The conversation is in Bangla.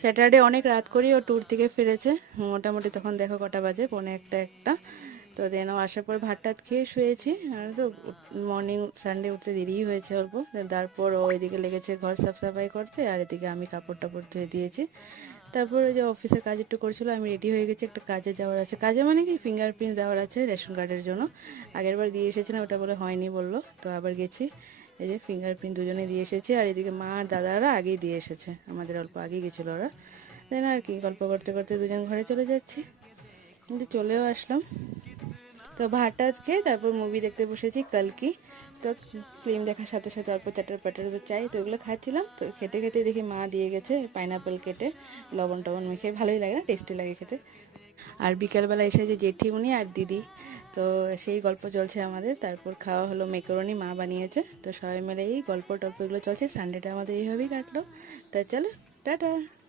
স্যাটারডে অনেক রাত করেই ও ট্যুর থেকে ফিরেছে, মোটামুটি তখন দেখো কটা বাজে, পৌনে একটা। তো দেন ও আসার পর ভাত টাত খেয়ে শুয়েছি। আর তো মর্নিং সানডে উঠতে দেরিই হয়েছে অল্প। তারপর ও এদিকে লেগেছে ঘর সাফ সাফাই করতে, আর এদিকে আমি কাপড় টাপড় ধুয়ে দিয়েছি। তারপর ওই যে অফিসের কাজ একটু করছিল, আমি রেডি হয়ে গেছি, একটা কাজে যাওয়ার আছে। কাজে মানে কি, ফিঙ্গারপ্রিন্ট দেওয়ার আছে রেশন কার্ডের জন্য। আগের বার দিয়ে এসেছিলাম, ওটা বলে হয়নি বললো, তো আবার গেছি। এই যে ফিঙ্গারপ্রিন্ট দুজনে দিয়ে এসেছি, আর এদিকে মা আর দাদারা আগেই দিয়ে এসেছে, আমাদের অল্প আগেই গেছিলো ওরা। দেন আর কি, গল্প করতে করতে দুজন ঘরে চলে যাচ্ছি, কিন্তু চলেও আসলাম। তো ভাত টাত খেয়ে তারপর মুভি দেখতে বসেছি, কালকি। তো ফিল্ম দেখার সাথে সাথে অল্প চ্যাটার প্যাটার তো চাই, তো ওগুলো খাচ্ছিলাম। তো খেতে খেতে দেখি মা দিয়ে গেছে পাইনাপেল কেটে, লবণ টবণ মেখে, ভালোই লাগে না, টেস্টি লাগে খেতে। আর বিকালবেলা এসে যে জেঠিমুনি আর দিদি, তো সেই গল্প চলছে আমাদের। তারপর খাওয়া হলো মেকারনি, মা বানিয়েছে। তো সবাই মিলে এই গল্প টল্প এগুলো চলছে, সানডেটা আমাদের এইভাবেই কাটলো। তা চলো, টাটা।